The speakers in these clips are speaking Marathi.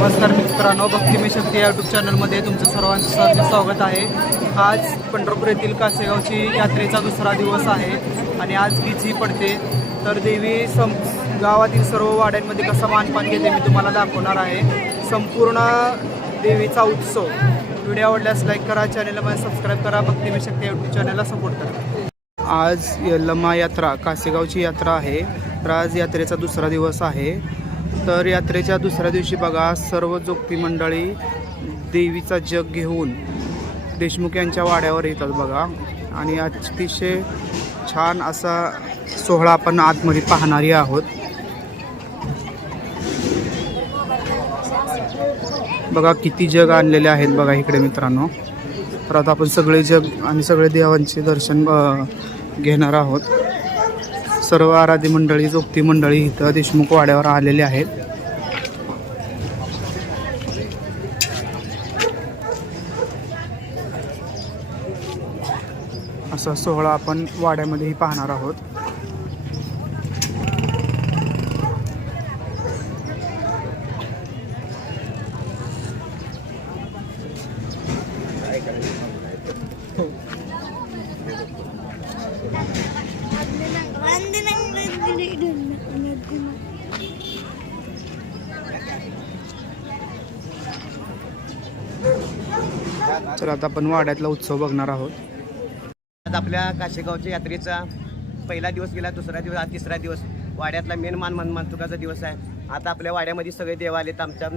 नमस्कार मित्रांनो, भक्तिमय शक्ती या यूट्यूब चॅनलमध्ये तुमचं सर्वांचं सहर्ष स्वागत आहे। आज पंढरपूर येथील कासेगावची यात्रेचा दुसरा दिवस आहे आणि आज किची पडते। तर देवी गावातील सर्व वाड्यांमध्ये कसा मानपान घेते मी तुम्हाला दाखवणार आहे। संपूर्ण देवीचा उत्सव। व्हिडिओ आवडल्यास लाईक करा, चॅनलला सबस्क्राईब करा, भक्तिमय शक्ती या यूट्यूब चॅनलला सपोर्ट करा। आज यल्लमा यात्रा कासेगावची यात्रा आहे। तर आज यात्रेचा दुसरा दिवस आहे। तर यात्रेच्या दुसऱ्या दिवशी बघा सर्व जोगती मंडळी देवीचा जग घेऊन देशमुख यांच्या वाड्यावर येतात बघा। आणि अतिशय छान असा सोहळा आपण आतमध्ये पाहणारी आहोत। बघा किती जग आणलेले आहेत बघा इकडे मित्रांनो। तर आता आपण सगळे जग आणि सगळे देवांचे दर्शन घेणार आहोत। सर्व आराधी मंडळी जोगती मंडळी इथं देशमुख वाड्यावर आलेले आहेत। असा सोहळा आपण वाड्यामध्येही पाहणार आहोत। तर आता आपण वाड्यातला उत्सव बघणार आहोत। आज आपल्या काशेगावच्या यात्रेचा पहिला दिवस गेला, दुसरा दिवस, आज तिसरा दिवस। वाड्यातला मेन मानतुकाचा दिवस आहे। आता आपल्या वाड्यामध्ये सगळे देव आलेत। आमच्या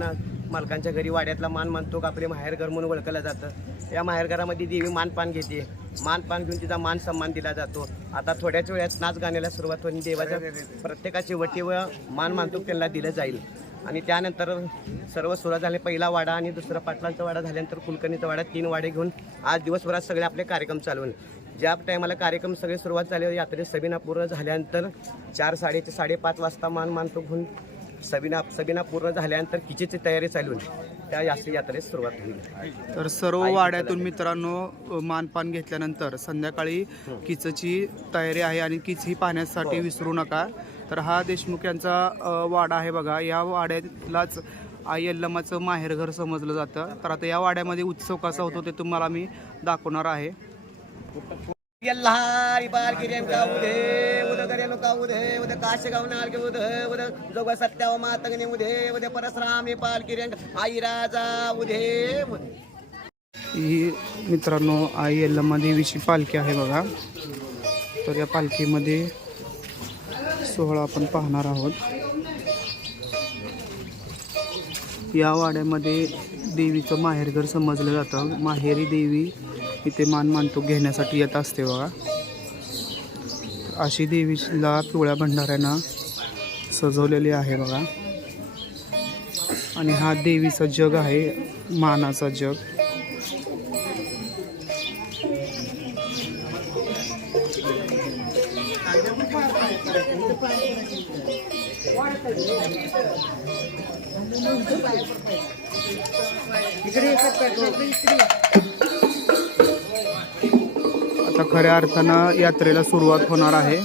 मालकांच्या घरी वाड्यातला मानतुक आपले माहेरघर म्हणून ओळखलं जातं। या माहेरघरामध्ये देवी मानपान घेते। मानपान घेऊन तिचा मान सन्मान दिला जातो। आता थोड्याच वेळात नाच गाण्याला सुरुवात होईल। देवाच्या प्रत्येकाची वटी व मानतुक त्यांना दिलं जाईल। आणि त्यानंतर सर्व सुरुवात झाले। पहिला वाडा आणि दुसरा पाटलांचा वाडा झाल्यानंतर कुलकर्णीचा वाडा, 3 वाडे घेऊन आज दिवसभरात सगळे आपले कार्यक्रम चालवून ज्या टायमाला कार्यक्रम सगळे सुरुवात झाले। यात्रेत सबिना पूर्ण झाल्यानंतर 4 ते 5:30 वाजता मानतुक घेऊन सबिना पूर्ण झाल्यानंतर किचीची तयारी चालून त्या यात्रेत सुरुवात होईल। तर सर्व वाड्यातून मित्रांनो मानपान घेतल्यानंतर संध्याकाळी किचची तयारी आहे आणि किच ही पाहण्यासाठी विसरू नका। तर हा देशमुख यांचा वाडा आहे बघा। या वाड्यालाच आई यल्लमाचं माहेरघर समजलं जातं। तर आता या वाड्यामध्ये उत्सव कसा होतो ते तुम्हाला मी दाखवणार आहे। यल्लाहारी पाल किरेम का उदे उदे करेनो का उदे उदे काशेगाव नाल के उदे उदे जोग सत्याव मातंगने उदे उदे परसरामी पाल किरेम आई राजा उदे उदे। ही मित्रांनो आई यल्लमा देवीची पालखी आहे बघा। तर या पालखीमध्ये सोहळा आपण पाहणार आहोत। या वाड्यामध्ये देवीचं माहेरघर समजलं जातं। माहेरी देवी इथे मानतुक घेण्यासाठी येत असते बघा। अशी देवीला पिवळ्या भंडाऱ्यानं सजवलेली आहे बघा। आणि हा देवीचा जग आहे, मानाचा जग। आता खऱ्या अर्थानं यात्रेला सुरुवात होणार आहे।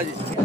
माझी.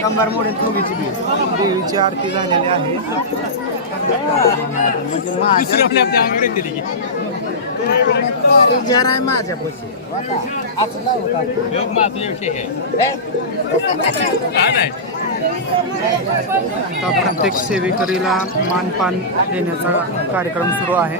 कंबर मोडे दोघीची बी देवीची आरती झालेली आहे. माझ्या पैसे आता प्रत्येक सेवेकरीला मानपान देण्याचा कार्यक्रम सुरू आहे.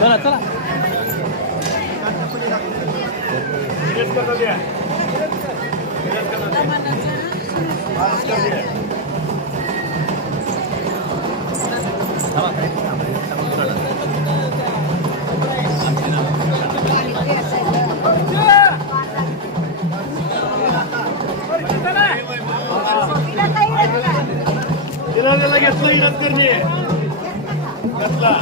चला चला घेतलं इराद करणे घेतला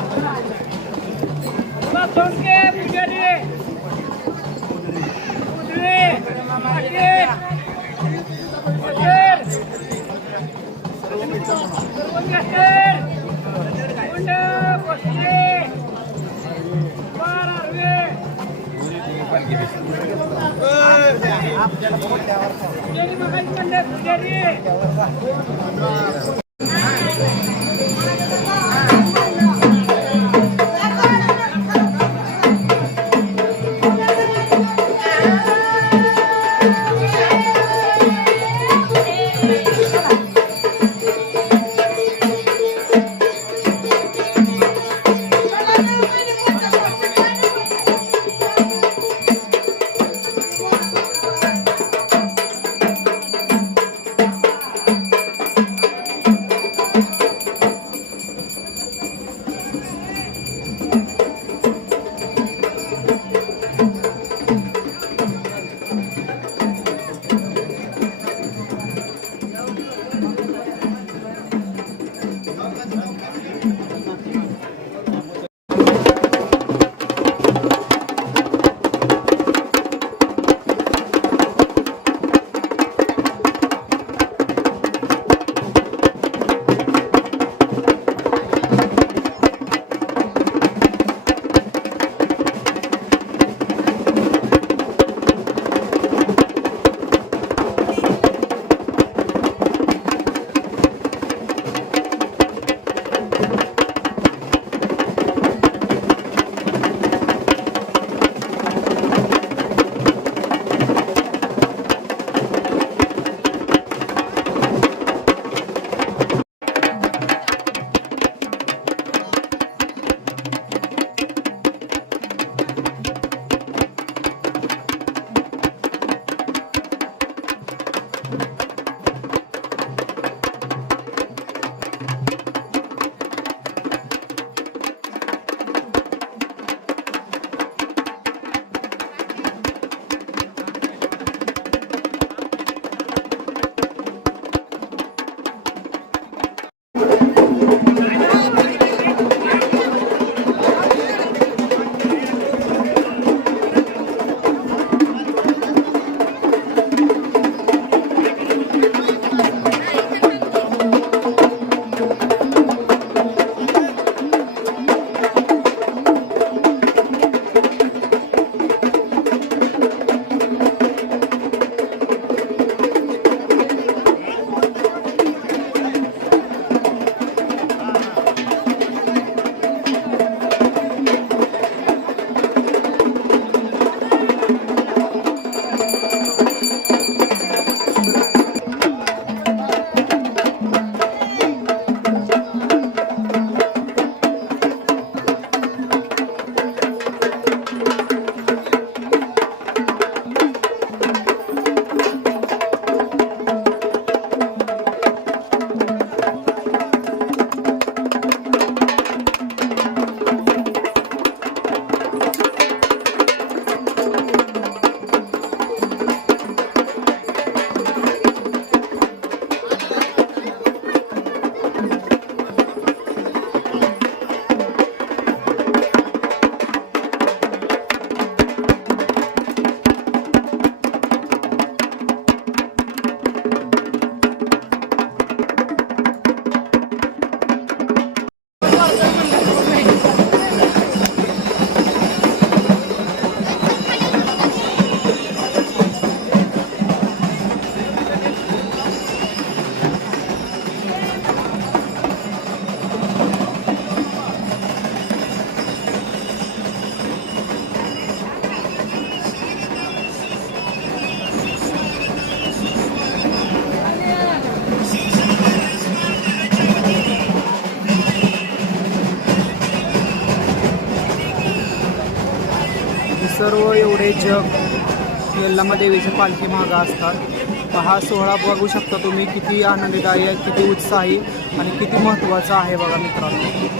सर्व एवढे जग यल्लामा देवीच्या पालखी मागं असतात. हा सोहळा बघू शकता तुम्ही, किती आनंददायी आहे, किती उत्साही आणि किती महत्त्वाचा आहे बघा मित्रांनो.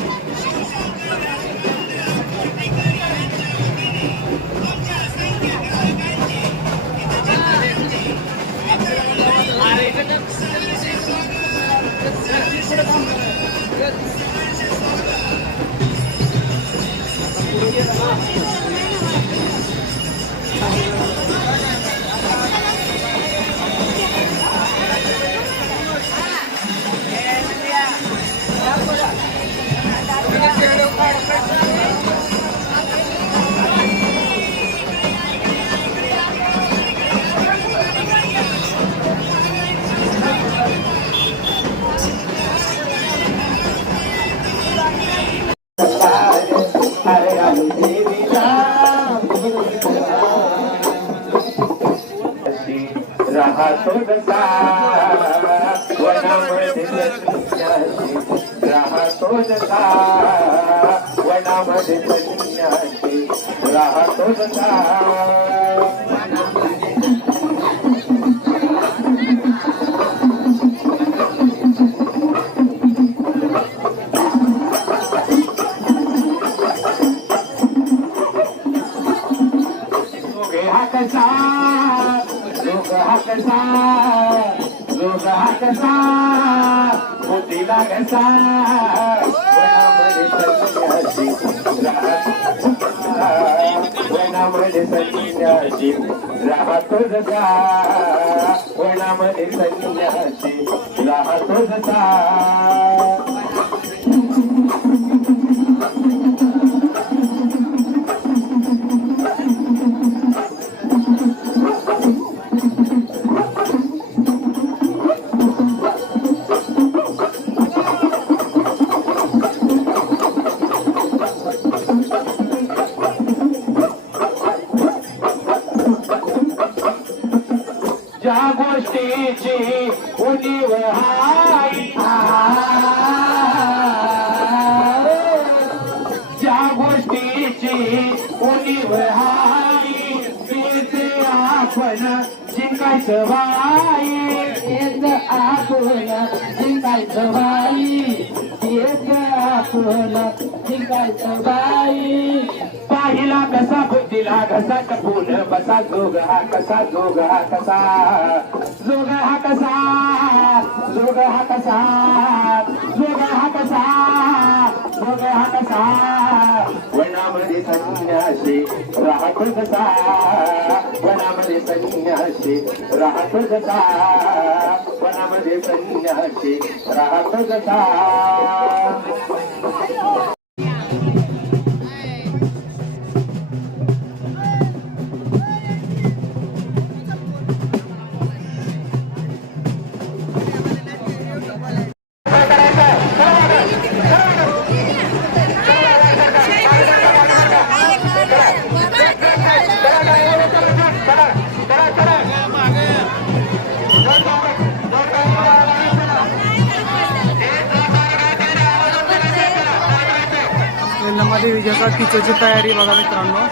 राहतो जसा वनामध्ये राहतो जसा वनामध्ये संन्यासी राहतो जसा हा कसा लोक हा कसा मोतीला कसा वनामध्ये संन्यासी राहतो जसा वनामध्ये संन्यासी राहतो जसा ज्या गोष्टीची उणीव हाय ज्या गोष्टीची उणीव हाय तेच आपण जिंकायचं बाई तेच आपण जिंकायचं बाई तेच आपण जिंकायचं बाई पाहिला कसा बुद्धीला कसा टपून बसा जोग हा कसा जोग हा कसा जोग हा कसा जोग हा कसा जोग हा कसा जोग हा कसा वनामध्ये संन्यासी राहतो जसा वनामध्ये संन्यासी राहतो जसा वनामध्ये संन्यासी राहतो जसा यल्लामा देवीच्या टिचोची तयारी बघा मित्रांनो.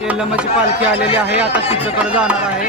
यल्लामाची पालखी आलेली आहे, आता तिच्याकडे जाणार आहे.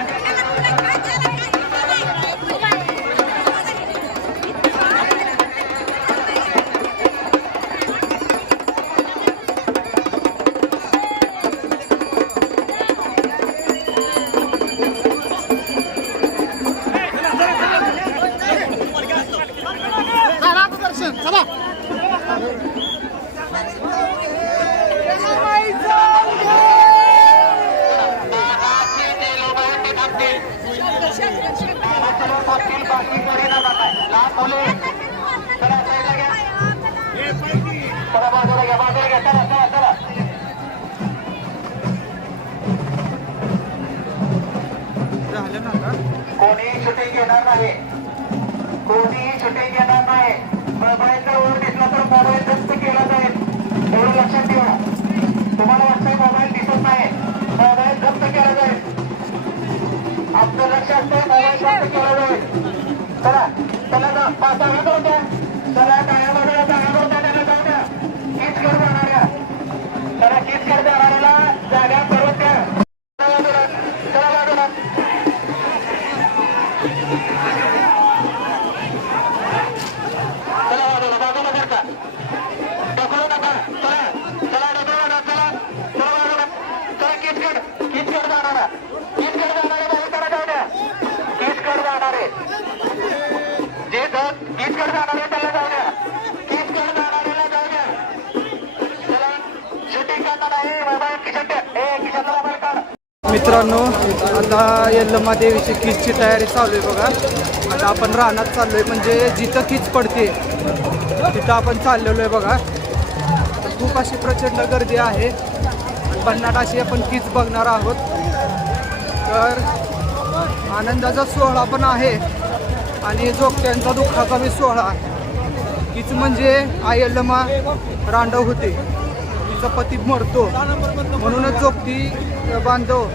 झालं ना का? कोणी शूटिंग घेणार नाही, कोणीही शूटिंग घेणार नाही. मोबाईलचा वर दिसला तर मोबाईल जप्त केला जाईल, एवढं लक्षात ठेवा. तुम्हाला वाटतंय मोबाईल दिसत नाही, मोबाईल जप्त केला जाईल. आपलं लक्ष असतं मोबाईल जप्त केला जाईल. चला चला जा, पाच जागा करून द्या. चला डाव्या बाजूला जागा करून द्या, त्यांना जाऊ द्या. कीचकड जाणाऱ्या, चला कीचकड जाणाऱ्याला जागा करून द्या. चला बाजूला, चला बाजूला. मित्रांनो, आता यल्लमा देवीची कीचची तयारी चालू आहे बघा. आता आपण रानात चाललोय, म्हणजे जिथं कीच पडते तिथं आपण चाललेलो आहे बघा. तर खूप अशी प्रचंड गर्दी आहे आणि भन्नाट अशी आपण कीच बघणार आहोत. तर आनंदाचा सोहळा पण आहे आणि जोगत्यांचा दुःखाचा बी सोहळा. कीच म्हणजे आई यल्लमा रांडव होते, तिचा पती मरतो, म्हणूनच जोगती बांधव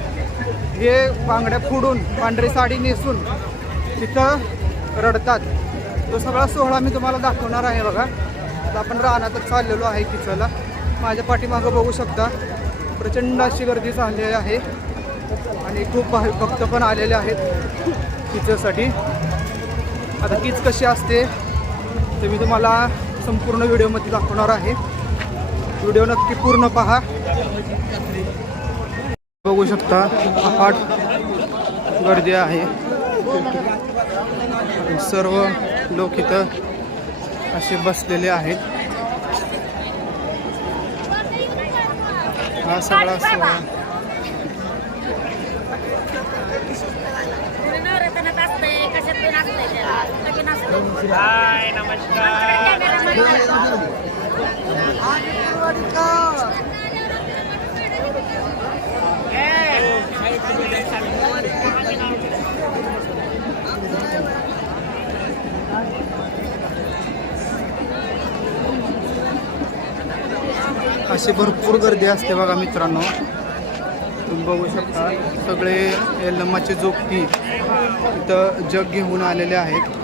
हे बांगड्या फोडून पांढरी साडी नेसून तिथं रडतात. तो सगळा सोहळा मी तुम्हाला दाखवणार आहे बघा. आता आपण रानातच चाललेलो आहे किचला. माझ्या पाठीमागं बघू शकता प्रचंड अशी गर्दी झालेली आहे आणि खूप भक्त पण आलेले आहेत किचसाठी. आता कीच कशी असते ते मी तुम्हाला संपूर्ण व्हिडिओमध्ये दाखवणार आहे. व्हिडिओ नक्की पूर्ण पहा. बघू शकता अफाट गर्दी आहे. सर्व लोक इथं असे बसलेले आहेत. हा सगळा सोहळा अशी भरपूर गर्दी असते बघा मित्रांनो. तुम्ही बघू शकता सगळे यल्लमाचे जोगती इथं जग घेऊन आलेले आहेत.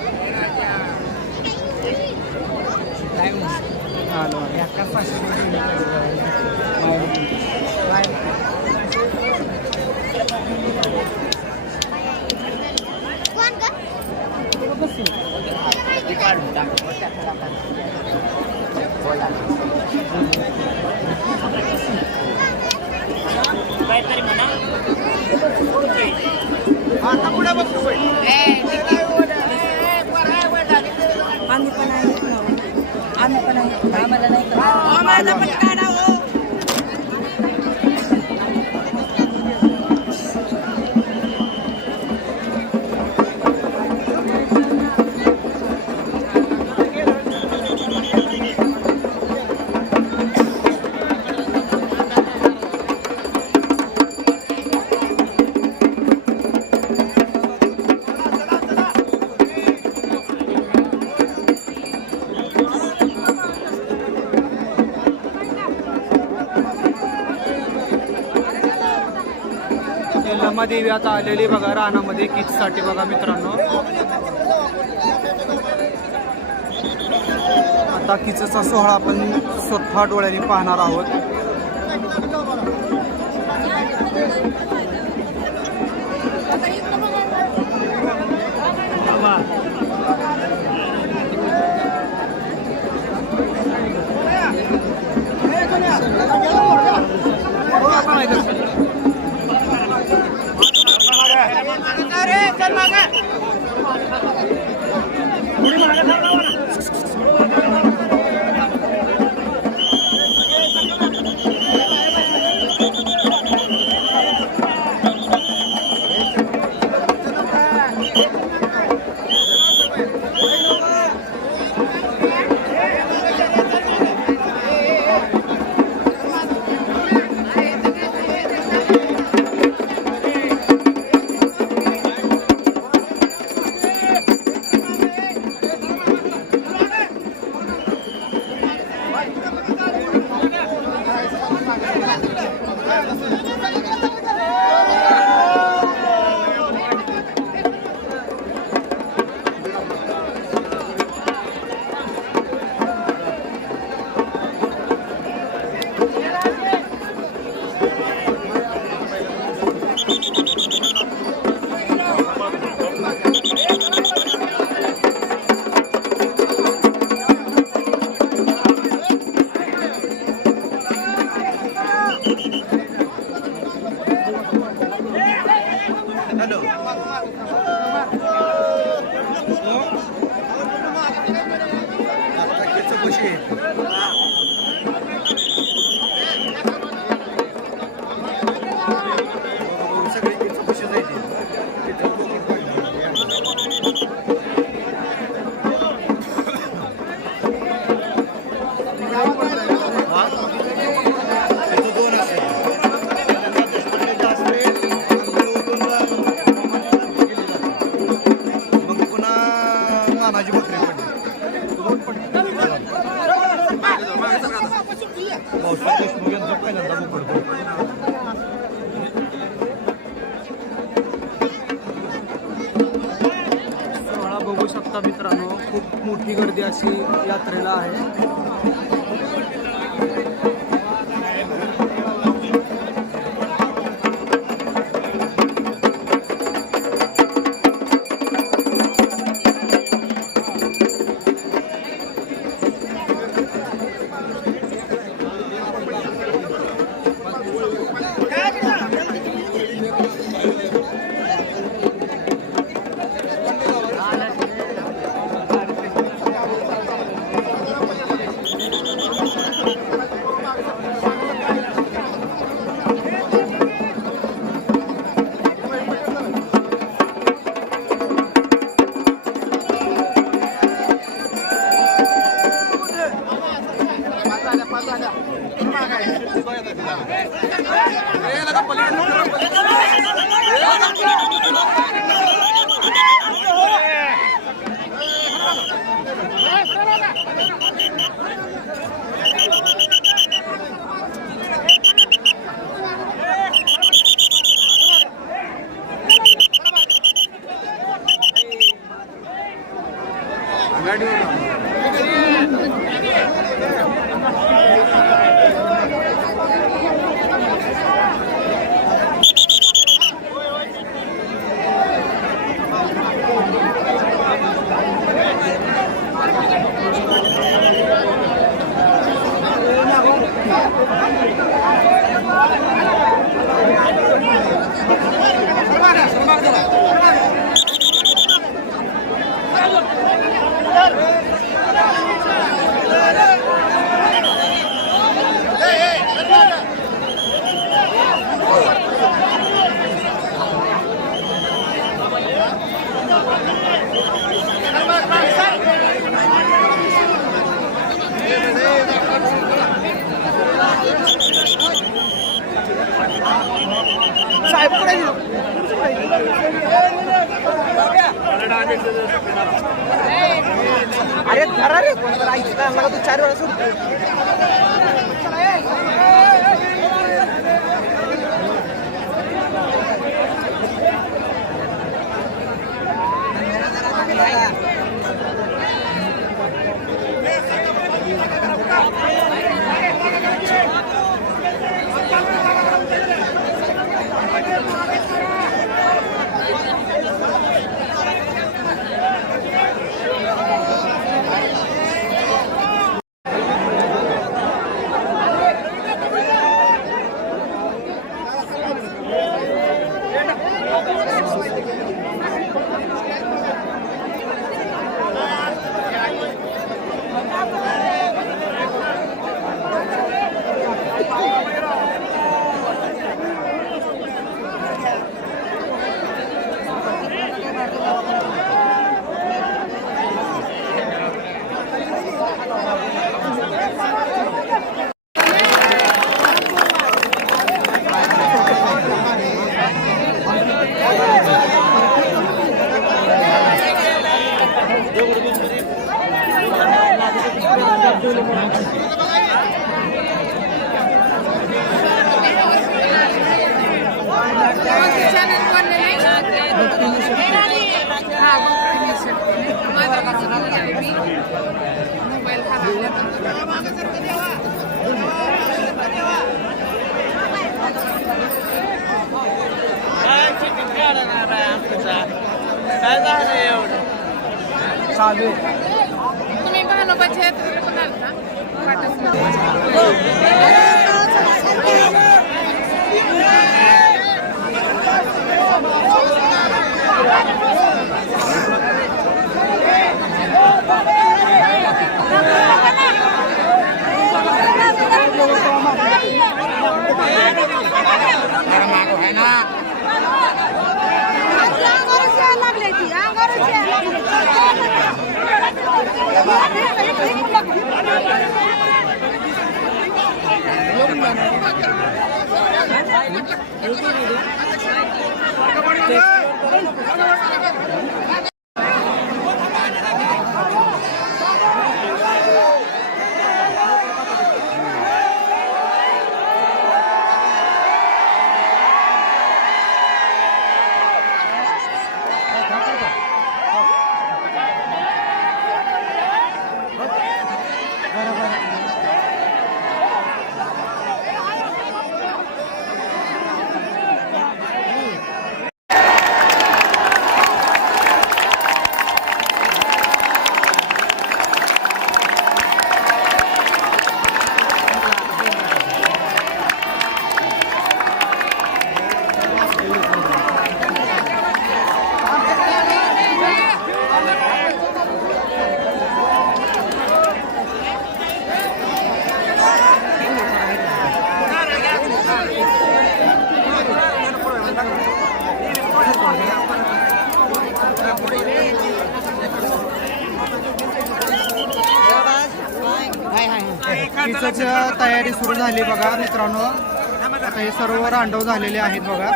आता पुढे बघतो आम्ही पण आहे, आम्हाला नाही यल्लमा देवी आता आलेली बघा रानामध्ये कीचसाठी बघा मित्रांनो. आता कीचचा सोहळा आपण स्वतः डोळ्यांनी पाहणार आहोत. सोहळा बघू शकता मित्रांनो, खूप मोठी गर्दी अशी यात्रेला आहे. अरे धरा रे कोणता ऐकता मला तू 4 वेळा सुरू चालू आहे. तुम्ही भानोबाच्या यात्रेला पण आलता वाटत पिचाच्या तयारी सुरू झाली बघा मित्रांनो. आता हे सर्व रांडव झालेले आहेत बघा.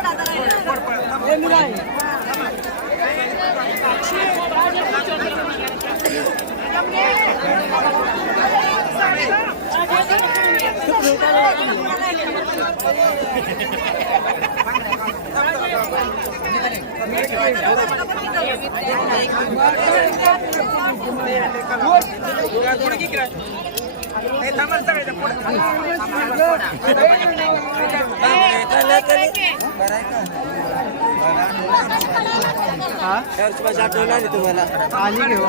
आली घेऊ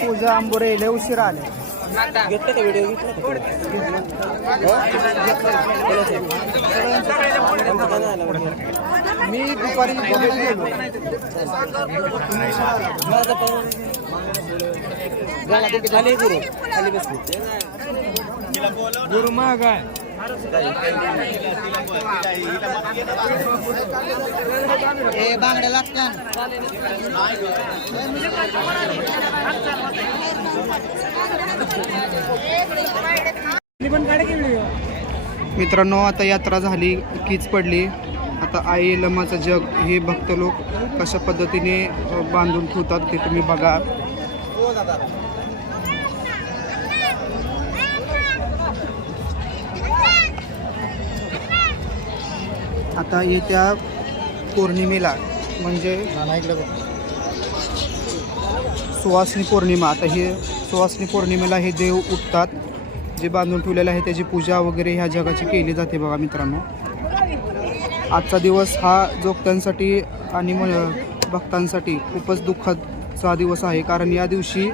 पूजा आंबोरे लय उशिरा आले. घेतलं का व्हिडिओ मी दुपारी गेलो. गुरु महाग आहे. बांगड्या लागतात. मित्रांनो आता यात्रा झाली, कीच पडली. आता आई लमाचं जग हे भक्त लोक कशा पद्धतीने बांधून ठेवतात ते तुम्ही बघा. आता येत्या पौर्णिमेला म्हणजे सुवासिनी पौर्णिमा. आता हे सुवासिनी पौर्णिमेला हे देव उठतात. जे बांधून ठेवलेलं आहे त्याची पूजा वगैरे ह्या जगाची केली जाते बघा मित्रांनो. आजचा दिवस हा जोगत्यांसाठी आणि भक्तांसाठी खूपच दुःखाचा दिवस आहे. कारण या दिवशी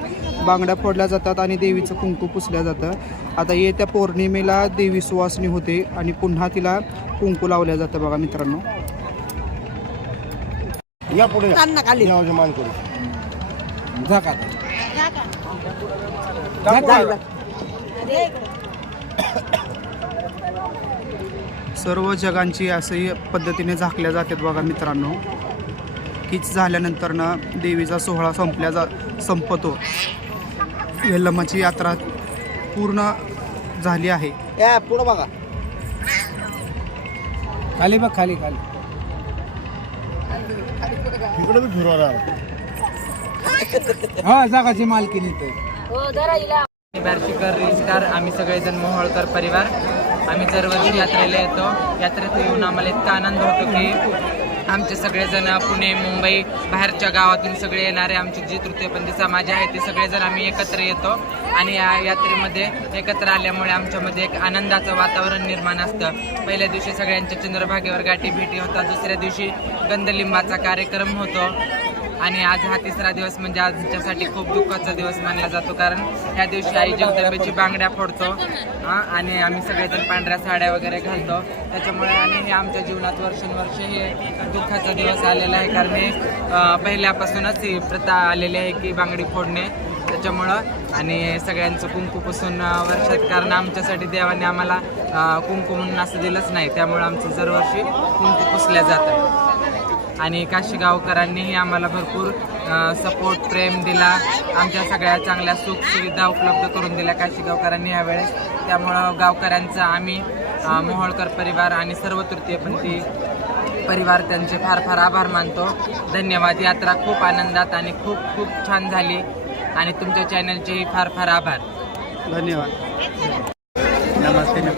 बांगड्या फोडल्या जातात आणि देवीचं कुंकू पुसल्या जातं. आता येत्या पौर्णिमेला देवी सुवासिनी होते आणि पुन्हा तिला कुंकू लावल्या जातं बघा मित्रांनो. या पुढे मान करू. सर्व जगांची असं पद्धतीने झाकल्या जातात बघा मित्रांनो. कीच झाल्यानंतर ना देवीचा सोहळा संपतो. यल्लमाची यात्रा पूर्ण झाली आहे. पुढं बघा. खाली बघ, खाली खाली. इकडे बी फिरवा. हा जागाची मालकीनी ते. बार्शीकर रिस्टार आम्ही सगळेजण मोहोळकर परिवार आम्ही दरवर्षी यात्रेला येतो. यात्रेत येऊन आम्हाला इतका आनंद होतो की आमचे सगळेजण पुणे मुंबई बाहेरच्या गावातून सगळे येणारे आमची जी तृतीयपंथी समाज आहे ते सगळेजण आम्ही एकत्र येतो आणि या यात्रेमध्ये एकत्र आल्यामुळे आमच्यामध्ये एक आनंदाचं वातावरण निर्माण असतं. पहिल्या दिवशी सगळ्यांच्या चंद्रभागेवर गाठी भेटी होतात. दुसऱ्या दिवशी गंधलिंबाचा कार्यक्रम होतो आणि आज हा तिसरा दिवस म्हणजे आजच्यासाठी खूप दुःखाचा दिवस मानला जातो. कारण ह्या दिवशी आई जगदंबेची बांगड्या फोडतो आणि आम्ही सगळेजण पांढऱ्या साड्या वगैरे घालतो. त्याच्यामुळे आणि हे आमच्या जीवनात वर्षानुवर्ष हे दुःखाचा दिवस आलेला आहे. कारण हे पहिल्यापासूनच ही प्रथा आलेली आहे की बांगडी फोडणे त्याच्यामुळं आणि सगळ्यांचं कुंकू पुसून वर्षात, कारण आमच्यासाठी देवाने आम्हाला कुंकू म्हणून असं दिलंच नाही, त्यामुळं आमचं दरवर्षी कुंकू पुसल्या जातं. आणि काशीगावकरांनीही आम्हाला भरपूर सपोर्ट, प्रेम दिला, आमच्या सगळ्या चांगल्या सुखसुविधा उपलब्ध करून दिल्या काशीगावकरांनी यावेळेस. त्यामुळं गावकऱ्यांचा आम्ही मोहोळकर परिवार आणि सर्व तृतीयपंथी परिवार त्यांचे फार फार आभार मानतो. धन्यवाद. यात्रा खूप आनंदात आणि खूप खूप छान झाली आणि तुमच्या चॅनलचेही फार फार आभार. धन्यवाद. नमस्ते, मी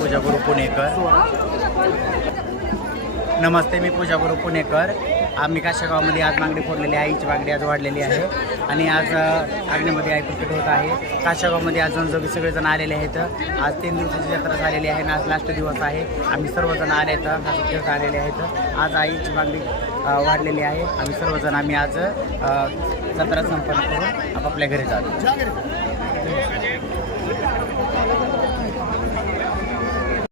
पूजागुरू पुणेकर. आम्ही काशेगावमध्ये आज बांगडी फोडलेली आहे. आईची बांगडी आज वाढलेली आहे आणि आज आग्नेमध्ये आई प्रकट होत आहे. काशेगावमध्ये आज जनजोगी सगळेजण आलेले आहेत. आज 3 दिवसाची यात्रा झालेली आहे आणि आज लास्ट दिवस आहे. आम्ही सर्वजण आले आहेत, हसत आलेले आहेत. आज आईची बांगडी वाढलेली आहे. आम्ही आज जत्रा संपन्न करून आपापल्या घरी जातो.